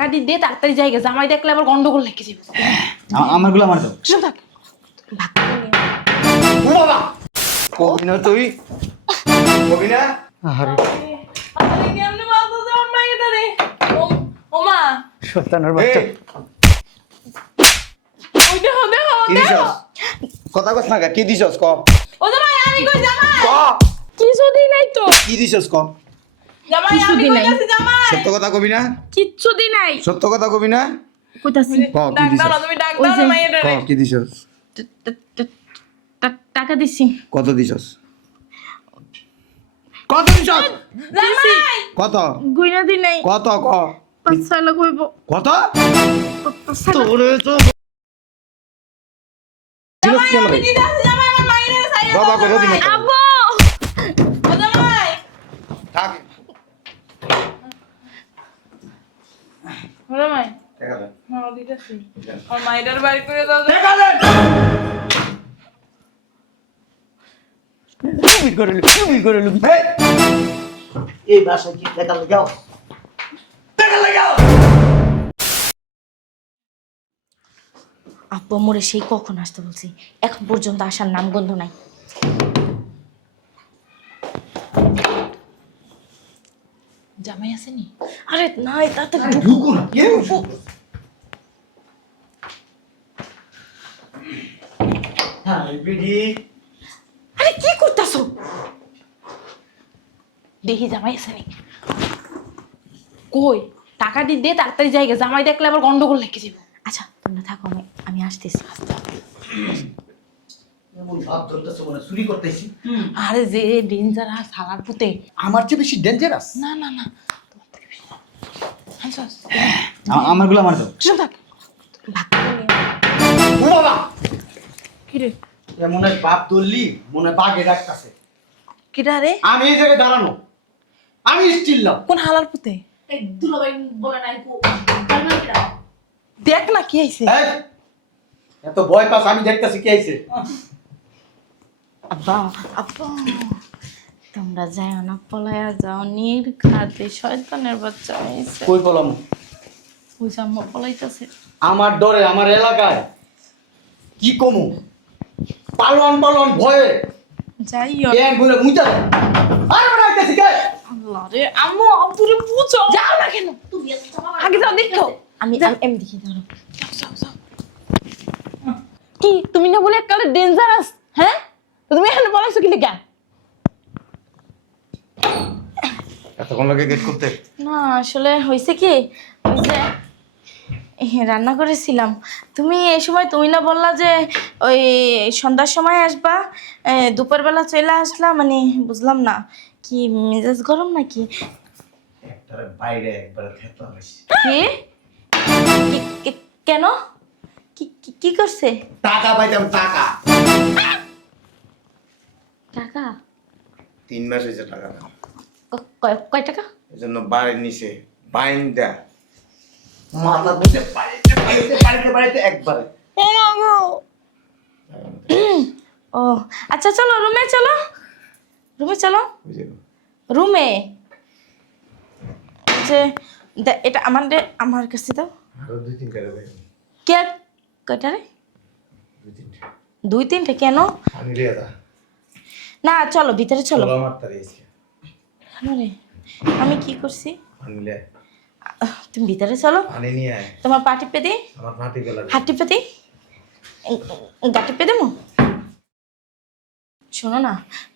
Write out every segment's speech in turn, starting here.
টাকা দিয়ে দে তাড়াতাড়ি জায়গা জামাই দেখলে আবার গন্ডগোল লেগে যাবে। আমারগুলো আমার দাও। শুন থাক ভাগ করে নিয়ে। ও বাবা কবি না তুই কবি না আরে আরে কেমনে মারতো আমার মাইটা রে। ওমা শয়তানের বাচ্চা ওইটা হবে কি দিছস কথা কস না কি দিছস ক ও জামাই আমি কই জামাই ক কিছু দি নাই তো কি দিছস ক জামাই আমি কইতাছি জামাই সত্য কথা কবি না কিচ্ছু দি নাই সত্য কথা কবি না কইতাছি ক কি ডাক দাও দিছস না তুমি ডাক দাও না মাইটা ক রে। কি দিছস টাকা দিছি কত দিছস কত দিছস জামাই কত গুইনা দি নাই কত ক 5 লাখ হইব কত 5 লাখ। তোরে তো জামাই আমি দিতাছি জামাই আমার মাইরে সাইরা বাবা কই দিন আব্বু ও জামাই থাক ও জামাই টাকা দে হ্যাঁ দিতাছি আমার মাইরার বাড়ি করে দাও টাকা দে তুমি করে লুবি এই বাসা কি টাকা লাগাও টাকা লাগাও আব্বু মোরে সেই কখন আসতে বলছি, এখন পর্যন্ত আসার নামগন্ধ নাই। জামাই আসেনি? আরে নাই তাড়াতাড়ি ঢুকু না কে হ্যাঁ বিডি আরে কি করতেছো? দেখি জামাই আসেনি। কই টাকা দিয়ে দে তাড়াতাড়ি জায়গা জামাই দেখলে আবার গন্ডগোল লেগে যাবে। আচ্ছা তোমরা থাকো, আমি আসতেছি। এমন ভাব ধরতেছে মনে চুরি করতেছি আরে যে ডেঞ্জারাস হালার পুতে। আমার চেয়ে বেশি ডেঞ্জারাস না না না আচ্ছা আমারগুলো আমার দাও শুন থাক ভাগ করে নিও। ও বাবা কি রে মনে হয় বাপ ধরলি মনে হয় বাঘে ডাকতেছে কিরা রে আমি এই জায়গায় দাঁড়ানো আমি স্টিল লাও কোন হালার পুতে? এই দুলাভাই বলে নাই কো দেখ না কি আইছে। এত ভয় পাস আমি দেখতেছি কি আইছে আব্বা আব্বা তোমরা যাও না, পলায়া যাও, নির্ঘাতে শয়তানের বাচ্চা হয়েছে। কই বললাম ওই যে আম্মা পলাইতেছে। আমার ডরে আমার এলাকায় কি কমু পালন ভয়ে যাইও কেন বলে মুইতা আরে বানাইতেছি কে আল্লাহ রে আম্মু আব্বুরে বুঝো যাও না কেন তুমি আগে যাও দেখো। আমি এম দেখি ধরো। যাও যাও কি তুমি না বলে এককালে ডেঞ্জারাস? হ্যাঁ তো তুমি এখানে পলাইছো কি লিগা? এতক্ষণ লাগে গেট করতে না আসলে হয়েছে কি, ওই যে রান্না করেছিলাম, তুমি এই সময় তুমি না বললা যে ওই সন্ধ্যার সময় আসবা, দুপুরবেলা চলে আসলা, মানে বুঝলাম না কি মেজাজ গরম নাকি? একটারে বাইরে একবার খেতে হইছে কেন কি কি করছে? টাকা পাইতাম টাকা টাকা 3 মাস হয়েছে টাকা না কয় টাকা? এজন্য বাড়ির নিচে বাইন দেয়া মাথা বুঝে বাড়িতে একবারে ও মা গো। ও আচ্ছা চলো রুমে চলো, রুমে যে এটা আমার কাছে দাও। আরো 2-3 টাকা দেয় কে কয়টা রে? 2-3টা কেন? আমি লিয়ে দা না চলো ভিতরে চলো। আমার তারিয়েছে কেন রে আমি কি করছি? আমি লিয়ে তুমি ভিতরে চলো, পানি নিয়ে আয় তোমার পা টিপে দিই, আমার মাটি গলা হাত টিপে দিই, গা টিপে দেবো। শোনো না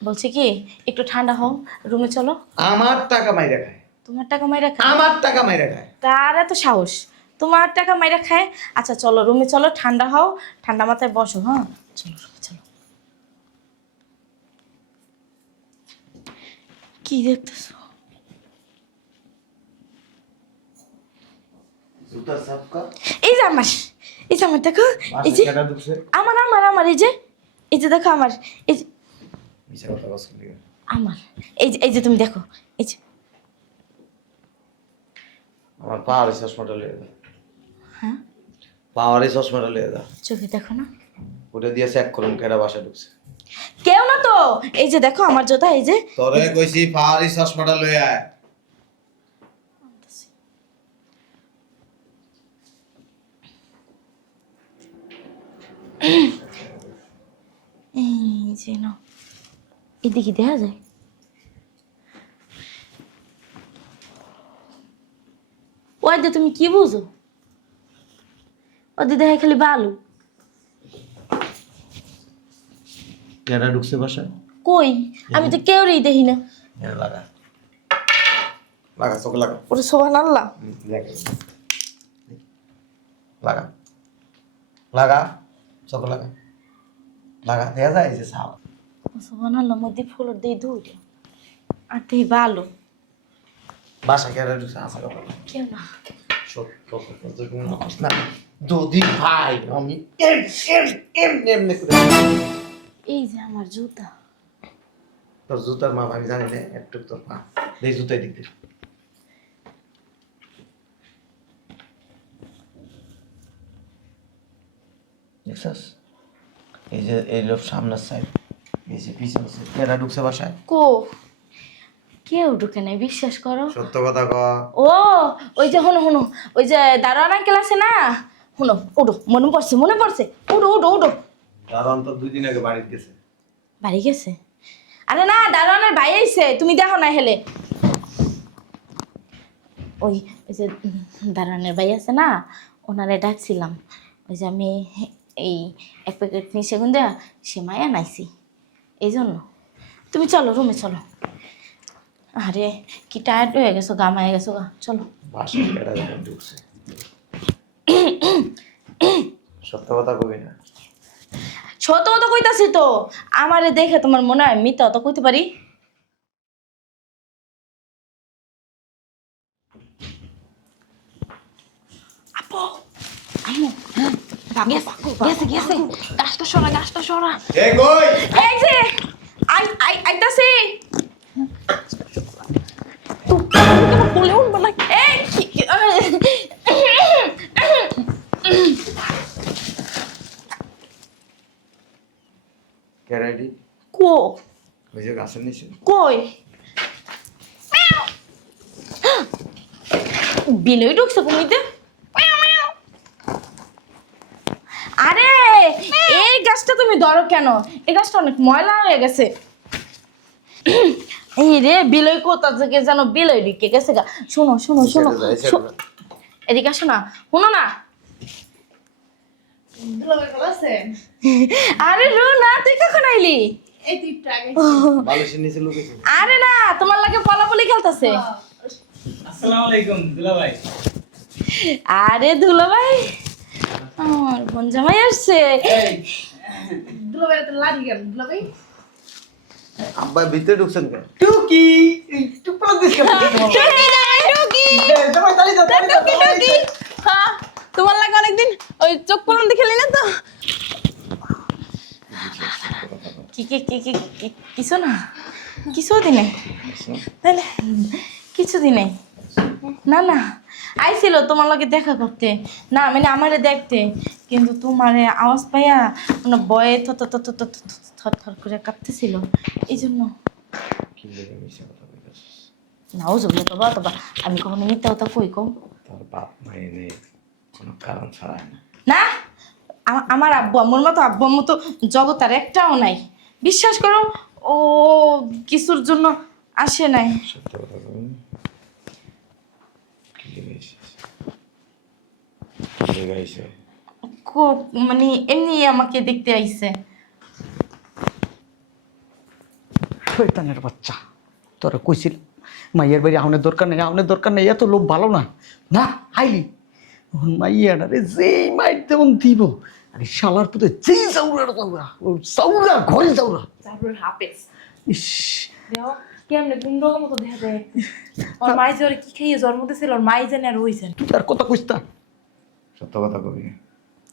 বলছি কি একটু ঠান্ডা হও, রুমে চলো। আমার টাকা মাইরা খায় তোমার টাকা মাইরা খায়? আমার টাকা মাইরা খায় কার এত সাহস তোমার টাকা মাইরা খায়? আচ্ছা চলো রুমে চলো, ঠান্ডা হও, ঠান্ডা মাথায় বসো। হ্যাঁ চলো রুমে চলো। কি দেখতেছো? জুতা সাপকা এই যে আমার দেখো, এই যে কেডা ঢুকছে আমার এই যে দেখো আমার এই যে মিছা কথা বলছ কি আমার এই যে তুমি দেখো, এই যে আমার পাওয়ারে চশমাটা লিয়ে দা হ্যাঁ পাওয়ারে চশমাটা লিয়ে দা চোখে দেখো না, ওটা দিয়ে চেক করুন কেডা বাসা ঢুকছে কেউ না তো। এই যে দেখো আমার জুতা, এই যে তোরে কইছি পাওয়ারে চশমাটা লয়ে আয় যে না এদিকে দেখা যায়। ওই দে তুমি কি বুঝো? ওদের দেখা খালি বালু। কেডা ঢুকছে বাসায়? কই আমি তো কেউই দেখি না। লাগা লাগা চোখ লাগা। ওরে সুবহানাল্লাহ। লাগা লাগা চোখ লাগা লাগা দেখা যায় এই যে সাপ। সুবহানাল্লাহ মধ্যে ফুলের দিয়ে দুধ আর তুই ভালো বাসায় কেডা ঢুকছে আসা কথা কেন না? না যদি ভাই আমি এমনি করে এই যে আমার জুতা। তোর জুতার মাপ আমি জানি না, একটু তোর পা এই জুতাই দিক দিস। দেখছস এই যে এই লোক সামনের সাইড, এই যে পিছনের সাইড কেডা ঢুকছে বাসায়? কো কেউ ঢুকে নাই বিশ্বাস করো। সত্য কথা ক। ও ওই যে হনো হনো ওই যে দারোয়ান আঙ্কেল আছে না, হনো ওডো মনে পড়ছে ওডো ওডো ওডো। দারোয়ান তো 2 দিন আগে বাড়ি গেছে। বাড়ি গেছে? আরে না দারোয়ানের ভাই আইছে, তুমি দেখো না হেলে। ওই ওই যে দারোয়ানের ভাই আছে না, ওনারে ডাকছিলাম। ওই যে আমি এই 1 প্যাকেট নিশে গুন্দা সে মায়া নাইছি এই জন্য। তুমি চলো রুমে চলো। আরে কি টায়ার্ড হয়ে গেছো, গামায় গেছো গা, চলো। বাসায় কেডা ঢুকছে? সত্য কথা কবি না। ছোট তো কইতাছি তো, আমারে দেখে তোমার মনে হয় মিথ্যা তো কইতে পারি? আপু আম্মু গেছে গাছটা সরা। এই কই? এই যে আইতাছি। বলে উঠবো না। এই কেডাইডি কো ওই যে গাছের নিচে। কই বিলই ঢুকছে কুমিতে। আরে এই গাছটা তুমি ধরো কেন? এই গাছটা অনেক ময়লা হয়ে গেছে। এই রে বিলই কোথা থেকে যেন বিলই ঢুকে গেছে গা। শোনো এদিকে আসো না, শোনো না। আরে রুনা তুই কখন আইলি? বালিশের নিচে লুকিয়েছে। আরে না তোমার লাগে পলাপলি খেলতেছে। আসসালামু আলাইকুম দুলাভাই। আরে দুলাভাই আমার বোন জামাই আসছে। আব্বা ভিতরে ঢুকছেন কেন? টুকি টুকলা দিস কেন? হ্যাঁ তোমার লাগে অনেকদিন ওই চোখ পলন খেলি না তো। কিছু না কিছুদিন নাই তাহলে কিছুদিন নাই। না আইছিল তোমার লগে দেখা করতে, না মানে আমারে দেখতে, কিন্তু তোমার আওয়াজ পাইয়া মানে বয়ে থর করে কাঁপতেছিল এই জন্য। না ও জুগলে তবা আমি কখনো মিথ্যা কথা কই কও? তোর বাপ মায়ের নেই কোনো কারণ ছাড়ায় না। না আমার আব্বু আম্মুর মতো আব্বু আম্মু তো জগৎ আর একটাও নাই, বিশ্বাস করো। ও কিছুর জন্য আসে নাই। সত্য কথা বলুন। মানে এমনি আমাকে দেখতে আইছে। শয়তানের বাচ্চা, তোরা কইছিল মাইয়ের বাড়ি আউনের দরকার নেই, এত লোভ ভালো না। না আইলি মাইয়াটা রে যেই মাইর তেমন দিব, আরে শালার পুতে যেই চাউরা ঘরে চাউরা। তারপর হাফেজ ইস দেও কেমনে গুন্ডর মতো দেখা যায়। ওর মাই যে ওরে কি খাইয়ে জন্ম দিয়েছিল ওর মাই জানে আর হইছেন। তুই তার কথা কইস না। সত্য কথা কবি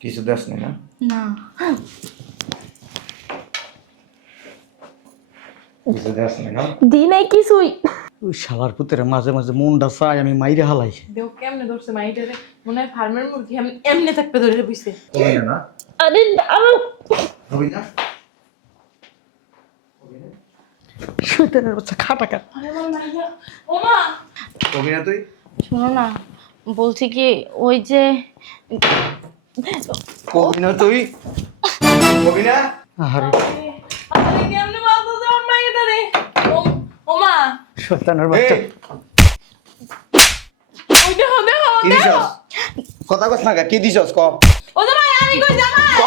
কিছু দেশ নেই না। না কিছু দেশ নেই না। দি নাই কিছুই। ওই শালার পুতের মাঝে মাঝে মনটা চাই আমি মাইরে হালাই। দেও কেমনে ধরছে মাইটারে, মনে হয় ফার্মের মুরগি এমনি থাকবে ধরে বসে। কবি না আরে কবি না শয়তানের বাচ্চা খাটাকা। আরে আমার মাইয়া ও মা কবি না তুই শোনো না বলছি কি ওই যে কবি না তুই কবি না। আরে আরে শয়তানের বাচ্চা। ওই দেখো দেখো কি দেখো দিছস কথা কস না কি দিছস ক ও জামাই আমি কই জামাই ক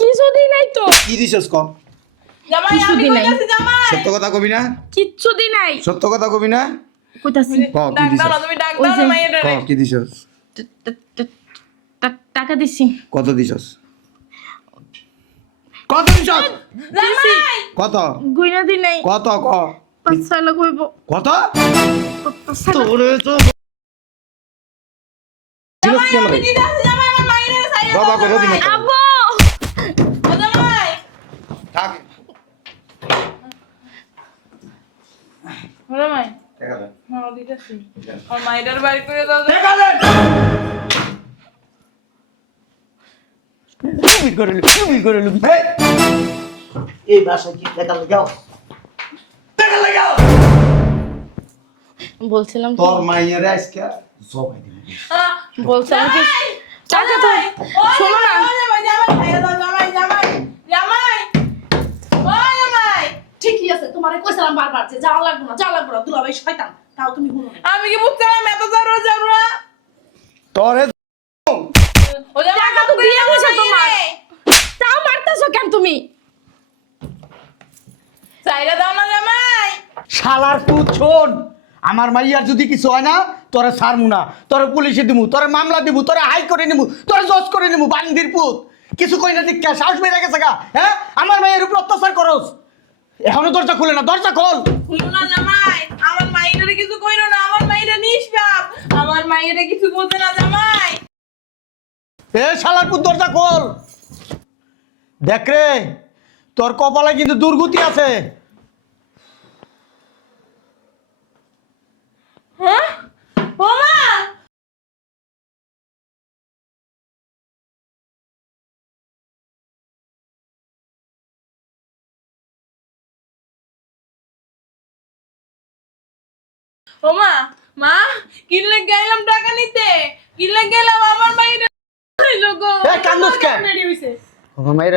কিছু দিই নাই তো, কি দিছস ক জামাই কিছু আমি দিন কই নাই। যাচ্ছি জামাই সত্য কথা কবি না কিচ্ছু দিই নাই। সত্য কথা কবি না কইতাছি ক কি ডাক দাও দিছস না তুমি ডাক ওই দাও না যে- মাইয়াটা ক কি দিছস টাকা দিছি। কত দিছস কত দিছস জামাই কত গুইনা দিই নাই, কত ক 5-6 লাখ হইব। কত 5-6 লাখ। তোরে তো দিছস কি আমি আমরে দিতে আসছি জামাই আমার মাইয়াটা সাইয়া বাবা করে দিন আব্বু ও জামাই থাক ও জামাই টাকা দে হ্যাঁ দিতেছি আমার মাইয়াটার বাড়ি করে দাও টাকা দে তুমি করে লুবি এই বাসা কি টাকা লাগাও টাকা লাগাও বলছিলাম কি, তোর মাইয়ারে আজকে জবাই দিবি বলছিলাম কি টাকা তো শোনো না, জামাই জামাই সাইয়া দাও জামাই জামাই জামাই ও জামাই ঠিকই আছে, তোমারে কইছিলাম বারবার যে যাওয়া লাগবে না দুলাভাই শয়তান, তাও তুমি শুনো না। আমি কি বুঝছিলাম এত জরুরা তোরে ও জামাই টাকা তো দিয়ে দিছে তোমার, তাও মারতেছো কেন তুমি? সাইয়া দাও না জামাই শালার পুত শোন, আমার মাইয়ার যদি কিছু হয় না তোরে ছাড়মু না, তোরে পুলিশে দিমু, তোরে মামলা দিমু, তোরে হাই করে নিমু, তোরে জজ করে নিমু, বান্দির পুত কিছু কই না ঠিক সাহস বেড়ে গেছে গা। হ্যাঁ আমার মাইয়ের উপর অত্যাচার করস, এখনো দরজা খুলে না, দরজা খোল। খুলো না জামাই আমার মাইয়ারে কিছু কইরো না আমার মাইয়ারে নিষ্পাপ আমার মাইয়ারে কিছু বোঝে না জামাই এ শালার পুত দরজা খোল। দেখ রে তোর কপালে কিন্তু দুর্গতি আছে। হ্যাঁ ও মা ও মা মা কিনলে গেলাম টাকা নিতে কিনলে গেলাম আমার মাইয়ারে লোগো এ কান্দুস কে? রেডি হইছে আমার মাইয়ের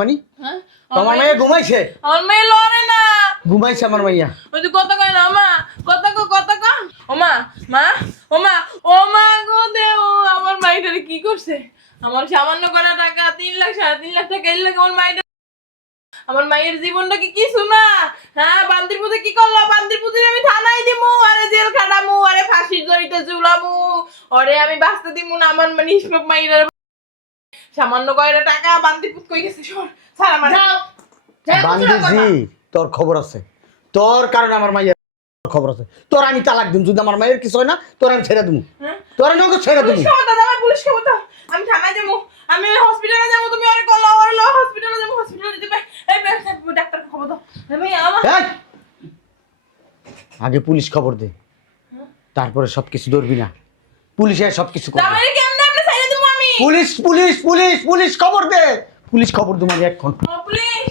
মানি হ্যাঁ আমার মাইয়া ঘুমাইছে, আমার মেয়ে লড়ে না ঘুমাইছে আমার মাইয়া। ওই যে কথা কয় না মা কথা কো ও মা মা ও মা ও মা গো দে ও আমার মাইটারে কি করছে আমার সামান্য করা টাকা 3 লাখ 3.5 লাখ টাকা এর লাগে আমার মায়ের জীবনটা কি কিছু না হ্যাঁ বান্দির পুজো কি করলো বান্দির পুজো আমি থানায় দিমু আরে জেল খাটামু আরে ফাঁসির দড়িতে ঝুলামু ওরে আমি বাঁচতে দিমু না আমার মানে নিষ্পাপ মাইরার সামান্য কয়টা টাকা বান্দির পুত কই গেছে সর ছাড় আমার যাও যাও বান্দিজি তোর খবর আছে, তোর কারণে আমার মাইয়ের খবর আছে, তোর আমি তালাক দিম যদি আমার মায়ের কিছু হয় না, তোর আমি ছেড়ে দিমু, হ্যাঁ তোর নগদ ছেড়ে দিমু। পুলিশ খবর দাও পুলিশ খবর দাও আমি থানায় যাবো আমি হসপিটালে যাবো তুমি আরে কল ওরে লো হসপিটালে যাবো হসপিটালে দিতে এই ডাক্তারকে খবর দাও ভাই আমার এই! আগে পুলিশ খবর দে, তারপরে সবকিছু ধরবি না, পুলিশে সবকিছু করবে। জামাইরে কেমনে আপনি ছাইরে দেবো আমি পুলিশ পুলিশ পুলিশ পুলিশ খবর দে, পুলিশ খবর দে মানে এখন। পুলিশ